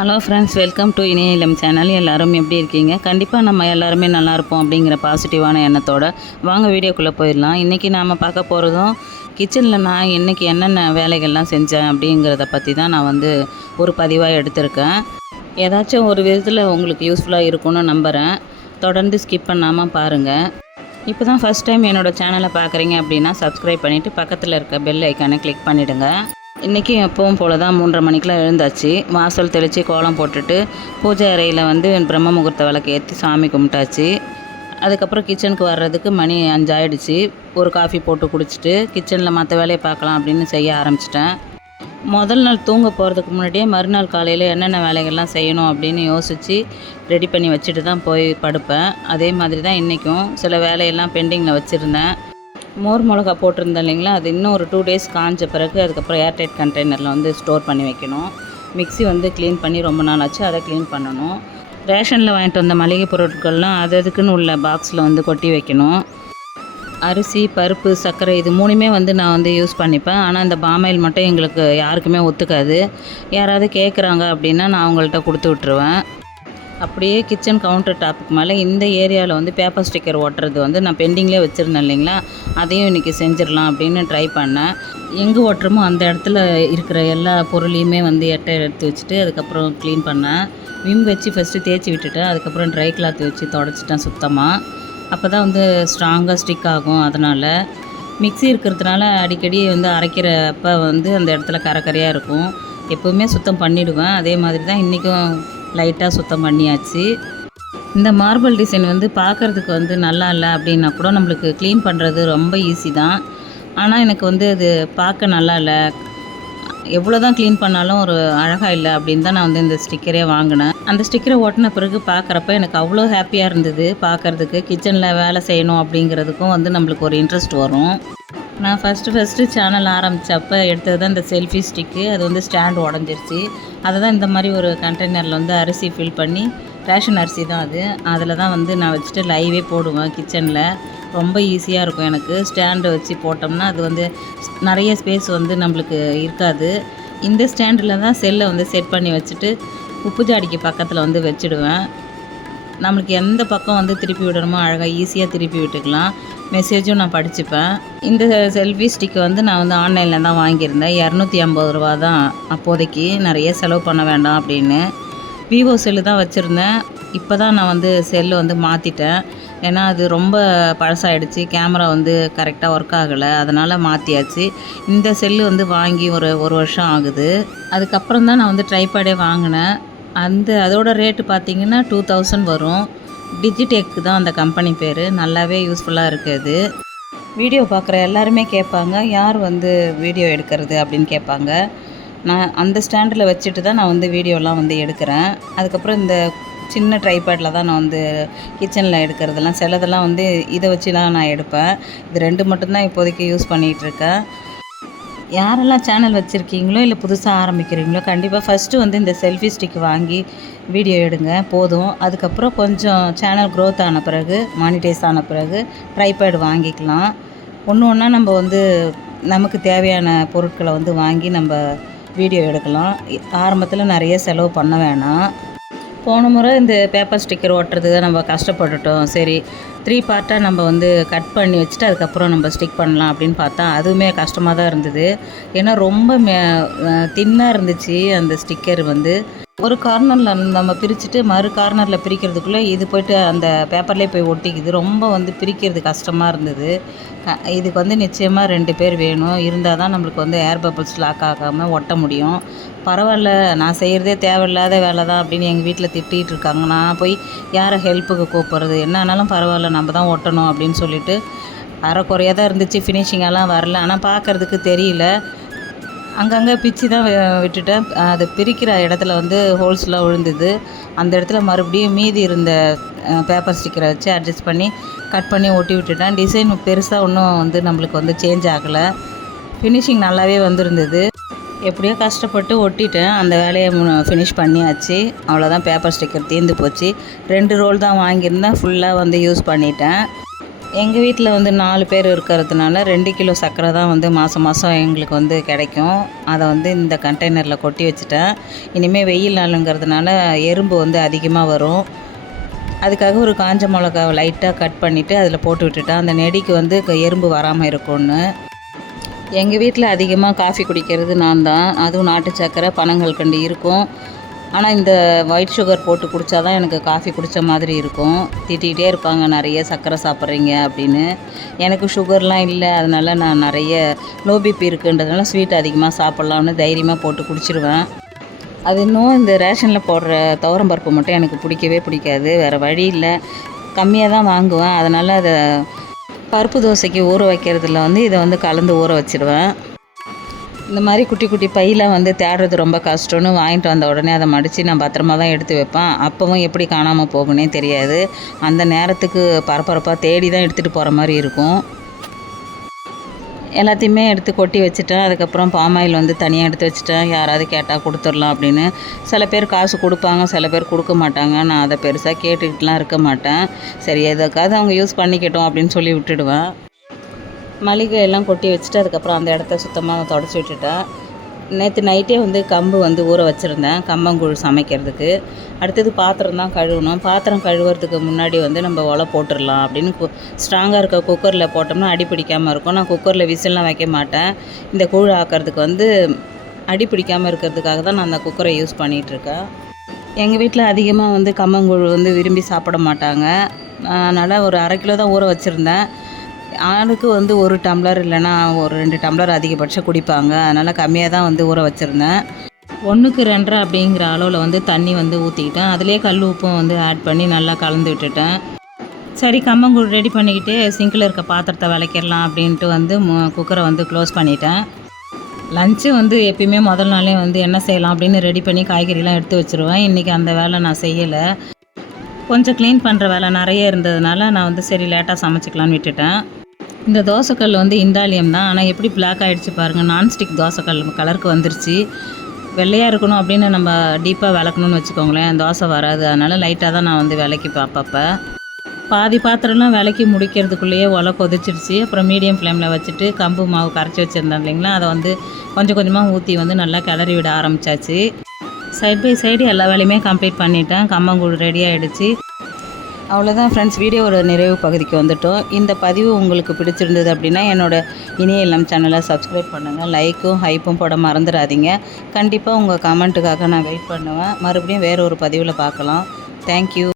Hello friends, welcome to இணைய இல்லம் channel. எல்லோரும் எப்படி இருக்கீங்க? கண்டிப்பாக நம்ம எல்லாருமே நல்லாயிருப்போம் அப்படிங்கிற பாசிட்டிவான எண்ணத்தோடு வாங்க வீடியோக்குள்ளே போயிடலாம். இன்றைக்கி நாம் பார்க்க போகிறதும் கிச்சனில் நான் இன்றைக்கி என்னென்ன வேலைகள்லாம் செஞ்சேன் அப்படிங்கிறத பற்றி தான் நான் ஒரு பதிவாக எடுத்திருக்கேன். ஏதாச்சும் ஒரு விதத்தில் உங்களுக்கு யூஸ்ஃபுல்லாக இருக்கும்னு நம்புகிறேன். தொடர்ந்து ஸ்கிப் பண்ணாமல் பாருங்கள். இப்போ தான் ஃபஸ்ட் டைம் என்னோடய சேனலை பார்க்குறீங்க அப்படின்னா சப்ஸ்கிரைப் பண்ணிவிட்டு பக்கத்தில் இருக்க பெல் ஐக்கானை கிளிக் பண்ணிவிடுங்க. இன்றைக்கி எப்பவும் போல் தான் 3:30 மணிக்கெலாம் எழுந்தாச்சு. வாசல் தெளித்து கோலம் போட்டுட்டு பூஜை அறையில் பிரம்ம முகூர்த்த விளக்கு ஏற்றி சாமி கும்பிட்டாச்சு. அதுக்கப்புறம் கிச்சனுக்கு வர்றதுக்கு மணி 5 ஆகிடுச்சு. ஒரு காஃபி போட்டு குடிச்சிட்டு கிச்சனில் மற்ற வேலையை பார்க்கலாம் அப்படின்னு செய்ய ஆரம்பிச்சிட்டேன். முதல் நாள் தூங்க போகிறதுக்கு முன்னாடியே மறுநாள் காலையில் என்னென்ன வேலைகள்லாம் செய்யணும் அப்படின்னு யோசித்து ரெடி பண்ணி வச்சுட்டு தான் போய் படுப்பேன். அதே மாதிரி தான் இன்றைக்கும் சில வேலையெல்லாம் பெண்டிங்கில் வச்சுருந்தேன். மோர் மிளகா போட்டிருந்தேன் இல்லைங்களா, அது இன்னும் ஒரு 2 டேஸ் காஞ்ச பிறகு அதுக்கப்புறம் ஏர்டைட் கண்டெய்னரில் ஸ்டோர் பண்ணி வைக்கணும். மிக்ஸி க்ளீன் பண்ணி ரொம்ப நாள் ஆச்சு, அதை க்ளீன் பண்ணணும். ரேஷனில் வாங்கிட்டு வந்த மளிகை பொருட்கள்லாம் அதுக்குன்னு உள்ள பாக்ஸில் கொட்டி வைக்கணும். அரிசி, பருப்பு, சர்க்கரை இது 3மே நான் யூஸ் பண்ணிப்பேன். ஆனால் இந்த பாமாயில் மட்டும் எங்களுக்கு யாருக்குமே ஒத்துக்காது. யாராவது கேட்குறாங்க அப்படின்னா நான் அவங்கள்ட்ட கொடுத்து விட்ருவேன். அப்படியே கிச்சன் கவுண்டர் டாப்புக்கு மேலே இந்த ஏரியாவில் பேப்பர் ஸ்டிக்கர் ஒட்டுறது நான் பெண்டிங்லேயே வச்சுருந்தேன் இல்லைங்களா, அதையும் இன்றைக்கி செஞ்சிடலாம் அப்படின்னு ட்ரை பண்ணேன். எங்கே ஒட்டுறமோ அந்த இடத்துல இருக்கிற எல்லா பொருளையுமே எட்டை எடுத்து வச்சுட்டு அதுக்கப்புறம் க்ளீன் பண்ணேன். விம் வச்சு ஃபஸ்ட்டு தேய்ச்சி விட்டுட்டேன். அதுக்கப்புறம் ட்ரை கிளாத் வச்சு தொடச்சிட்டேன் சுத்தமாக. அப்போ தான் ஸ்ட்ராங்காக ஸ்டிக் ஆகும். அதனால் மிக்ஸி இருக்கிறதுனால அடிக்கடி அரைக்கிறப்ப அந்த இடத்துல கரையாக இருக்கும். எப்போவுமே சுத்தம் பண்ணிவிடுவேன். அதே மாதிரி தான் இன்றைக்கும் லைட்டாக சுத்தம் பண்ணியாச்சு. இந்த மார்பிள் டிசைன் பார்க்குறதுக்கு நல்லா இல்லை அப்படின்னா கூட நம்மளுக்கு க்ளீன் பண்ணுறது ரொம்ப ஈஸி தான். ஆனால் எனக்கு அது பார்க்க நல்லா இல்லை, எவ்வளோ தான் க்ளீன் பண்ணாலும் ஒரு அழகாக இல்லை அப்படின்னு தான் நான் இந்த ஸ்டிக்கரே வாங்கினேன். அந்த ஸ்டிக்கரை ஒட்டின பிறகு பார்க்குறப்ப எனக்கு அவ்வளோ ஹாப்பியாக இருந்தது. பார்க்குறதுக்கு கிச்சனில் வேலை செய்யணும் அப்படிங்கிறதுக்கும் நம்மளுக்கு ஒரு இன்ட்ரெஸ்ட் வரும். நான் ஃபஸ்ட்டு சேனல் ஆரம்பித்தப்போ எடுத்தது தான் இந்த செல்ஃபி ஸ்டிக்கு. அது ஸ்டாண்ட் உடஞ்சிருச்சு. அதை தான் இந்த மாதிரி ஒரு கண்டெய்னரில் அரிசி ஃபில் பண்ணி, ரேஷன் அரிசி தான் அதில் தான் நான் வச்சுட்டு லைவே போடுவேன் கிச்சனில். ரொம்ப ஈஸியாக இருக்கும் எனக்கு. ஸ்டாண்டை வச்சு போட்டோம்னா அது நிறைய ஸ்பேஸ் நம்மளுக்கு இருக்காது. இந்த ஸ்டாண்டில் தான் செல்லை செட் பண்ணி வச்சுட்டு உப்பு ஜாடிக்கு பக்கத்தில் வச்சுடுவேன். நம்மளுக்கு எந்த பக்கம் திருப்பி விடணுமோ அழகாக ஈஸியாக திருப்பி விட்டுக்கலாம். மெசேஜும் நான் படிச்சுப்பேன். இந்த செல்ஃபி ஸ்டிக்கு நான் ஆன்லைனில் தான் வாங்கியிருந்தேன். 250 ரூபா தான் அப்போதைக்கு. நிறைய செலவு பண்ண வேண்டாம் அப்படின்னு. விவோ செல்லு தான் வச்சுருந்தேன். இப்போ தான் நான் செல்லு மாற்றிட்டேன். ஏன்னா அது ரொம்ப பழசாகிடுச்சு. கேமரா கரெக்டாக ஒர்க் ஆகலை, அதனால் மாற்றியாச்சு. இந்த செல்லு வாங்கி ஒரு வருஷம் ஆகுது. அதுக்கப்புறம் தான் நான் ட்ரைபேடே வாங்கினேன். அதோட ரேட்டு பார்த்திங்கன்னா 2000 வரும். டிஜிடெக் தான் அந்த கம்பெனி பேர். நல்லாவே யூஸ்ஃபுல்லாக இருக்குது. வீடியோ பார்க்குற எல்லாருமே கேட்பாங்க, யார் வீடியோ எடுக்கிறது அப்படின்னு கேட்பாங்க. நான் அந்த ஸ்டாண்டில் வச்சுட்டு தான் நான் வீடியோலாம் எடுக்கிறேன். அதுக்கப்புறம் இந்த சின்ன ட்ரைபேடில் தான் நான் கிச்சனில் எடுக்கிறதெல்லாம் சிலதெல்லாம் இதை வச்சுலாம் நான் எடுப்பேன். இது 2 மட்டும்தான் இப்போதைக்கு யூஸ் பண்ணிகிட்ருக்கேன். யாரெல்லாம் சேனல் வச்சுருக்கீங்களோ இல்லை புதுசாக ஆரம்பிக்கிறீங்களோ கண்டிப்பாக ஃபஸ்ட்டு இந்த செல்ஃபி ஸ்டிக் வாங்கி வீடியோ எடுங்க போதும். அதுக்கப்புறம் கொஞ்சம் சேனல் க்ரோத் ஆன பிறகு, மானிட்டைஸ் ஆன பிறகு ட்ரைபேட் வாங்கிக்கலாம். ஒன்று நம்ம நமக்கு தேவையான பொருட்களை வாங்கி நம்ம வீடியோ எடுக்கலாம். ஆரம்பத்தில் நிறைய செலவு பண்ண வேணாம். போன முறை இந்த பேப்பர் ஸ்டிக்கர் ஒட்டுறது தான் நம்ம கஷ்டப்பட்டுட்டோம். சரி 3 பார்ட்டாக நம்ம கட் பண்ணி வச்சுட்டு அதுக்கப்புறம் நம்ம ஸ்டிக் பண்ணலாம் அப்படின்னு பார்த்தா அதுவுமே கஷ்டமாக தான் இருந்தது. ஏன்னா ரொம்ப தின்னாக இருந்துச்சு அந்த ஸ்டிக்கர். ஒரு கார்னரில் நம்ம பிரிச்சுட்டு மறு கார்னரில் பிரிக்கிறதுக்குள்ளே இது போய்ட்டு அந்த பேப்பர்லேயே போய் ஒட்டிக்குது. ரொம்ப பிரிக்கிறது கஷ்டமாக இருந்தது. இதுக்கு நிச்சயமாக 2 பேர் வேணும். இருந்தால் தான் நம்மளுக்கு ஏர் பபிள்ஸ் லாக் ஆகாமல் ஒட்ட முடியும். பரவாயில்ல, நான் செய்கிறதே தேவையில்லாத வேலை தான் அப்படின்னு எங்கள் வீட்டில் திட்டிகிட்டு இருக்காங்க. நான் போய் யாரை ஹெல்ப்புக்கு கூப்பிட்றது? என்ன ஆனாலும் பரவாயில்ல, நம்ம தான் ஒட்டணும் அப்படின்னு சொல்லிட்டு அரைக்குறையாக தான் இருந்துச்சு. ஃபினிஷிங்கெல்லாம் வரல. ஆனால் பார்க்குறதுக்கு தெரியல. அங்கங்கே பிச்சு தான் விட்டுட்டேன். அது பிரிக்கிற இடத்துல ஹோல்ஸ்லாம் விழுந்தது. அந்த இடத்துல மறுபடியும் மீதி இருந்த பேப்பர் ஸ்டிக்கரை வச்சு அட்ஜஸ்ட் பண்ணி கட் பண்ணி ஒட்டி விட்டுட்டேன். டிசைன் பெருசாக ஒன்றும் நம்மளுக்கு சேஞ்ச் ஆகலை. ஃபினிஷிங் நல்லாவே வந்திருந்தது. எப்படியோ கஷ்டப்பட்டு ஒட்டிட்டேன். அந்த வேலையை ஃபினிஷ் பண்ணியாச்சு. அவ்வளோதான், பேப்பர் ஸ்டிக்கர் தீர்ந்து போச்சு. 2 ரோல் தான் வாங்கியிருந்தேன். ஃபுல்லாக யூஸ் பண்ணிட்டேன். எங்கள் வீட்டில் வந்து 4 பேர் இருக்கிறதுனால 2 கிலோ சர்க்கரை தான் வந்து மாதம் மாதம் எங்களுக்கு வந்து கிடைக்கும். அதை வந்து இந்த கண்டெய்னரில் கொட்டி வச்சுட்டேன். இனிமேல் வெயில் நாளுங்கிறதுனால எறும்பு வந்து அதிகமாக வரும். அதுக்காக ஒரு காஞ்ச மிளகாவை லைட்டாக கட் பண்ணிவிட்டு அதில் போட்டு விட்டுட்டேன். அந்த நெடிக்கு வந்து எறும்பு வராமல் இருக்கும்னு. எங்கள் வீட்டில் அதிகமாக காஃபி குடிக்கிறது நான் தான். அதுவும் நாட்டு சர்க்கரை, பனங்கல்கண்டு இருக்கும். ஆனால் இந்த ஒயிட் சுகர் போட்டு குடித்தா தான் எனக்கு காஃபி குடித்த மாதிரி இருக்கும். திட்டிகிட்டே இருப்பாங்க, நிறைய சர்க்கரை சாப்பிட்றீங்க அப்படின்னு. எனக்கு சுகர்லாம் இல்லை, அதனால் நான் நிறைய லோ பிபி இருக்குன்றதுனால ஸ்வீட் அதிகமாக சாப்பிட்லாம்னு தைரியமாக போட்டு குடிச்சிடுவேன். அது இன்னும் இந்த ரேஷனில் போடுற துவரம் பருப்பு மட்டும் எனக்கு பிடிக்கவே பிடிக்காது. வேறு வழி இல்லை, கம்மியாக தான் வாங்குவேன். அதனால் அதை பருப்பு தோசைக்கு ஊற வைக்கிறதுல வந்து இதை வந்து கலந்து ஊற வச்சுடுவேன். இந்த மாதிரி குட்டி குட்டி பையில் வந்து தேடுறது ரொம்ப கஷ்டம்னு வாங்கிட்டு வந்த உடனே அதை மடித்து நான் பத்திரமா தான் எடுத்து வைப்பேன். அப்போவும் எப்படி காணாமல் போகுன்னே தெரியாது. அந்த நேரத்துக்கு பரபரப்பாக தேடி தான் எடுத்துகிட்டு போகிற மாதிரி இருக்கும். எல்லாத்தையுமே எடுத்து கொட்டி வச்சுட்டேன். அதுக்கப்புறம் பாமாயில் வந்து தனியாக எடுத்து வச்சுட்டேன். யாராவது கேட்டால் கொடுத்துடலாம் அப்படின்னு. சில பேர் காசு கொடுப்பாங்க, சில பேர் கொடுக்க மாட்டாங்க. நான் அதை பெருசாக கேட்டுக்கிட்டுலாம் இருக்க மாட்டேன். சரி, எதுக்காவது அவங்க யூஸ் பண்ணிக்கட்டும் அப்படின்னு சொல்லி விட்டுடுவேன். மளிகை எல்லாம் கொட்டி வச்சுட்டு அதுக்கப்புறம் அந்த இடத்த சுத்தமாக தொடச்சி விட்டுட்டேன். நேற்று நைட்டே வந்து கம்பு வந்து ஊற வச்சுருந்தேன், கம்பங்கூழ் சமைக்கிறதுக்கு. அடுத்தது பாத்திரம் தான் கழுவணும். பாத்திரம் கழுவுறதுக்கு முன்னாடி வந்து நம்ம உலை போட்டுடலாம் அப்படின்னு ஸ்ட்ராங்காக இருக்க குக்கரில் போட்டோம்னா அடி பிடிக்காமல் இருக்கும். நான் குக்கரில் விசில்லாம் வைக்க மாட்டேன். இந்த கூழ் ஆக்கிறதுக்கு வந்து அடி பிடிக்காமல் இருக்கிறதுக்காக தான் நான் அந்த குக்கரை யூஸ் பண்ணிகிட்ருக்கேன். எங்கள் வீட்டில் அதிகமாக வந்து கம்பங்கூழ் வந்து விரும்பி சாப்பிட மாட்டாங்க. அதனால் ஒரு 1/2 கிலோ தான் ஊற வச்சுருந்தேன். ஆளுக்கு வந்து 1 டம்ளர் இல்லைன்னா ஒரு 2 டம்ளர் அதிகபட்சம் குடிப்பாங்க. அதனால் கம்மியாக தான் வந்து ஊற வச்சுருந்தேன். 1க்கு 2.5 அப்படிங்கிற அளவில் வந்து தண்ணி வந்து ஊற்றிக்கிட்டேன். அதிலே கல் உப்பும் வந்து ஆட் பண்ணி நல்லா கலந்து விட்டுட்டேன். சரி, கம்பங்கூழ் ரெடி பண்ணிக்கிட்டு சிங்கில் இருக்க பாத்திரத்தை விளக்கிடலாம் அப்படின்ட்டு வந்து குக்கரை வந்து க்ளோஸ் பண்ணிட்டேன். லஞ்சு வந்து எப்பயுமே முதல் நாளே வந்து என்ன செய்யலாம் அப்படின்னு ரெடி பண்ணி காய்கறிலாம் எடுத்து வச்சுருவேன். இன்றைக்கி அந்த வேலை நான் செய்யலை. கொஞ்சம் க்ளீன் பண்ணுற வேலை நிறைய இருந்ததுனால நான் வந்து சரி லேட்டாக சமைச்சிக்கலான்னு விட்டுட்டேன். இந்த தோசைக்கல் வந்து இண்டாலியம் தான், ஆனால் எப்படி பிளாக் ஆகிடுச்சு பாருங்கள். நான்ஸ்டிக் தோசைக்கல் கலருக்கு வந்துருச்சு. வெள்ளையாக இருக்கணும் அப்படின்னு நம்ம டீப்பாக விளக்கணும்னு வச்சுக்கோங்களேன், தோசை வராது. அதனால் லைட்டாக தான் நான் வந்து விளக்கிப்பேன் அப்பப்போ. பாதி பாத்திரம்லாம் விளக்கி முடிக்கிறதுக்குள்ளேயே ஒலை கொதிச்சிருச்சு. அப்புறம் மீடியம் ஃப்ளேமில் வச்சுட்டு கம்பு மாவு கரைச்சி வச்சுருந்தேன் இல்லைங்களா, அதை வந்து கொஞ்சம் கொஞ்சமாக ஊற்றி வந்து நல்லா கிளறி விட ஆரம்பித்தாச்சு. சைட் பை சைடு எல்லா வேலையுமே கம்ப்ளீட் பண்ணிட்டேன். கம்பங்கூழ் ரெடி ஆகிடுச்சு. அவ்வளோதான் ஃப்ரெண்ட்ஸ், வீடியோவோட நிறைவு பகுதிக்கு வந்துட்டோம். இந்த பதிவு உங்களுக்கு பிடிச்சிருந்தது அப்படின்னா என்னோடய இனிய இல்லம் சேனலை சப்ஸ்கிரைப் பண்ணுங்கள். லைக்கும் ஹைப்பும் போட மறந்துடாதீங்க. கண்டிப்பாக உங்கள் கமெண்ட்டுக்காக நான் வெயிட் பண்ணுவேன். மறுபடியும் வேறு ஒரு பதிவில் பார்க்கலாம். தேங்க்யூ.